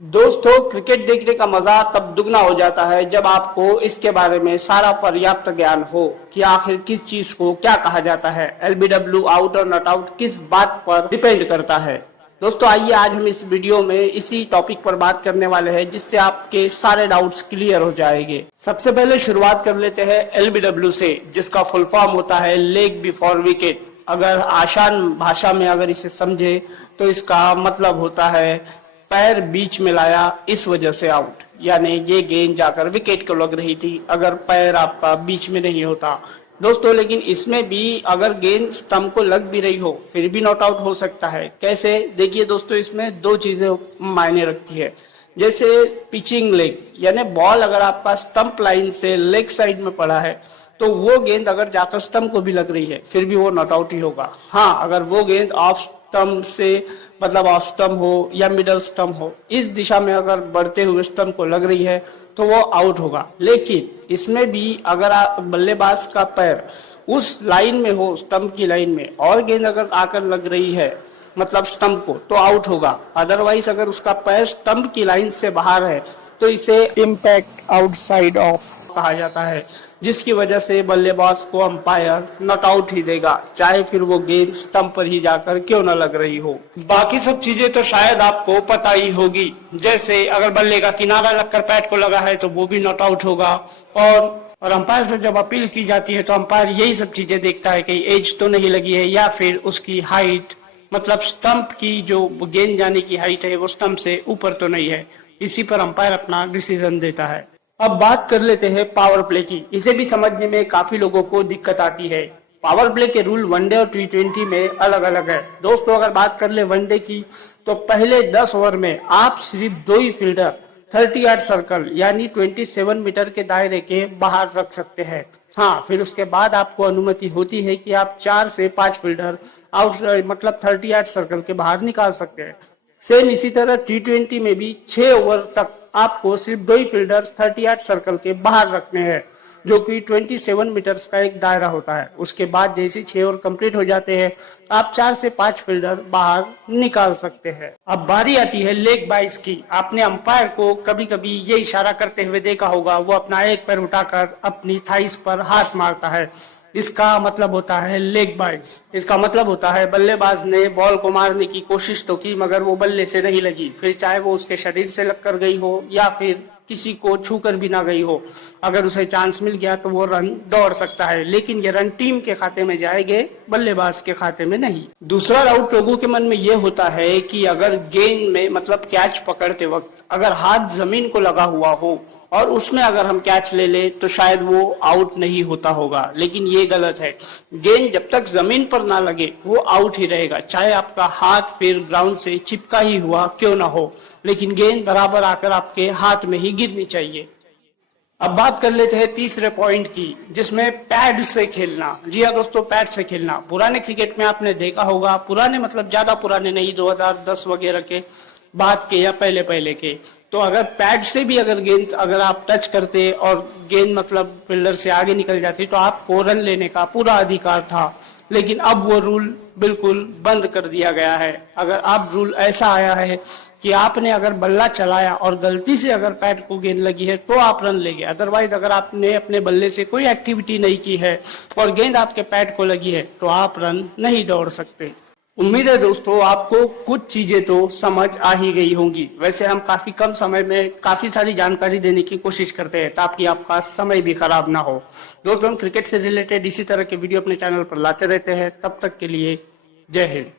दोस्तों, क्रिकेट देखने का मजा तब दुगना हो जाता है जब आपको इसके बारे में सारा पर्याप्त ज्ञान हो कि आखिर किस चीज को क्या कहा जाता है। एलबीडब्ल्यू आउट और नॉट आउट किस बात पर डिपेंड करता है। दोस्तों, आइए आज हम इस वीडियो में इसी टॉपिक पर बात करने वाले हैं जिससे आपके सारे डाउट्स क्लियर हो जाएंगे। सबसे पहले शुरुआत कर लेते हैं एलबीडब्ल्यू से, जिसका फुल फॉर्म होता है लेग बिफोर विकेट। अगर आसान भाषा में अगर इसे समझे तो इसका मतलब होता है पैर बीच में लाया, इस वजह से आउट। यानी ये गेंद जाकर विकेट को लग रही थी अगर पैर आपका बीच में नहीं होता। दोस्तों, लेकिन इसमें भी अगर गेंद स्टंप को लग भी रही हो फिर भी नॉट आउट हो सकता है। कैसे? देखिए दोस्तों, इसमें दो चीजें मायने रखती है। जैसे पिचिंग लेग, यानी बॉल अगर आपका स्टंप लाइन से लेग साइड में पड़ा है तो वो गेंद अगर जाकर स्टंप को भी लग रही है फिर भी वो नॉट आउट ही होगा। हाँ, अगर वो गेंद ऑफ स्टंप से मतलब ऑफ स्टंप हो या मिडल स्टंप हो, इस दिशा में अगर बढ़ते हुए स्टंप को लग रही है तो वो आउट होगा। लेकिन इसमें भी अगर बल्लेबाज का पैर उस लाइन में हो, स्टंप की लाइन में, और गेंद अगर आकर लग रही है मतलब स्टंप को, तो आउट होगा। अदरवाइज अगर उसका पैर स्टंप की लाइन से बाहर है तो इसे इम्पैक्ट आउटसाइड ऑफ कहा जाता है, जिसकी वजह से बल्लेबाज को अंपायर नॉट आउट ही देगा, चाहे फिर वो गेंद स्टंप पर ही जाकर क्यों न लग रही हो। बाकी सब चीजें तो शायद आपको पता ही होगी। जैसे अगर बल्ले का किनारा लगकर पैड को लगा है तो वो भी नॉट आउट होगा। और अंपायर से जब अपील की जाती है तो अंपायर यही सब चीजें देखता है कि एज तो नहीं लगी है या फिर उसकी हाइट, मतलब स्टंप की जो गेंद जाने की हाइट है वो स्टंप से ऊपर तो नहीं है। इसी पर अंपायर अपना डिसीजन देता है। अब बात कर लेते हैं पावर प्ले की। इसे भी समझने में काफी लोगों को दिक्कत आती है। पावर प्ले के रूल वनडे और T20 में अलग अलग है। दोस्तों, अगर बात कर ले वनडे की तो पहले 10 ओवर में आप सिर्फ 2 ही फील्डर 30 यार्ड सर्कल यानी 27 मीटर के दायरे के बाहर रख सकते हैं। हाँ, फिर उसके बाद आपको अनुमति होती है कि आप 4 से 5 फील्डर आउट मतलब 30 यार्ड सर्कल के बाहर निकाल सकते हैं। सेम इसी तरह T20 में भी 6 ओवर तक आपको सिर्फ 2 ही फील्डर 30 यार्ड सर्कल के बाहर रखने हैं, जो कि 27 मीटर्स का एक दायरा होता है। उसके बाद जैसे 6 ओवर कंप्लीट हो जाते हैं आप 4 से 5 फील्डर बाहर निकाल सकते हैं। अब बारी आती है लेग बाइस की। आपने अंपायर को कभी कभी ये इशारा करते हुए देखा होगा, वो अपना एक पैर उठाकर अपनी थाइस पर हाथ मारता है। इसका मतलब होता है लेग बाइस। इसका मतलब होता है बल्लेबाज ने बॉल को मारने की कोशिश तो की मगर वो बल्ले से नहीं लगी, फिर चाहे वो उसके शरीर से लगकर गई हो या फिर किसी को छूकर भी ना गई हो। अगर उसे चांस मिल गया तो वो रन दौड़ सकता है, लेकिन ये रन टीम के खाते में जाएंगे, बल्लेबाज के खाते में नहीं। दूसरा डाउट लोगों के मन में ये होता है कि अगर गेंद में मतलब कैच पकड़ते वक्त अगर हाथ जमीन को लगा हुआ हो और उसमें अगर हम कैच ले ले तो शायद वो आउट नहीं होता होगा, लेकिन ये गलत है। गेंद जब तक जमीन पर ना लगे वो आउट ही रहेगा, चाहे आपका हाथ फिर ग्राउंड से चिपका ही हुआ क्यों ना हो, लेकिन गेंद बराबर आकर आपके हाथ में ही गिरनी चाहिए। अब बात कर लेते हैं तीसरे पॉइंट की, जिसमें पैड से खेलना। जी हाँ दोस्तों, पैड से खेलना पुराने क्रिकेट में आपने देखा होगा, पुराने मतलब ज्यादा पुराने नहीं, 2010 वगैरह के बाद के या पहले के, तो अगर पैड से भी अगर गेंद अगर आप टच करते और गेंद मतलब फील्डर से आगे निकल जाती तो आपको रन लेने का पूरा अधिकार था। लेकिन अब वो रूल बिल्कुल बंद कर दिया गया है। अगर अब रूल ऐसा आया है कि आपने अगर बल्ला चलाया और गलती से अगर पैड को गेंद लगी है तो आप रन लेंगे, अदरवाइज अगर आपने अपने बल्ले से कोई एक्टिविटी नहीं की है और गेंद आपके पैड को लगी है तो आप रन नहीं दौड़ सकते। उम्मीद है दोस्तों आपको कुछ चीजें तो समझ आ ही गई होंगी। वैसे हम काफी कम समय में काफी सारी जानकारी देने की कोशिश करते हैं ताकि आपका समय भी खराब ना हो। दोस्तों, हम क्रिकेट से रिलेटेड इसी तरह के वीडियो अपने चैनल पर लाते रहते हैं। तब तक के लिए जय हिंद।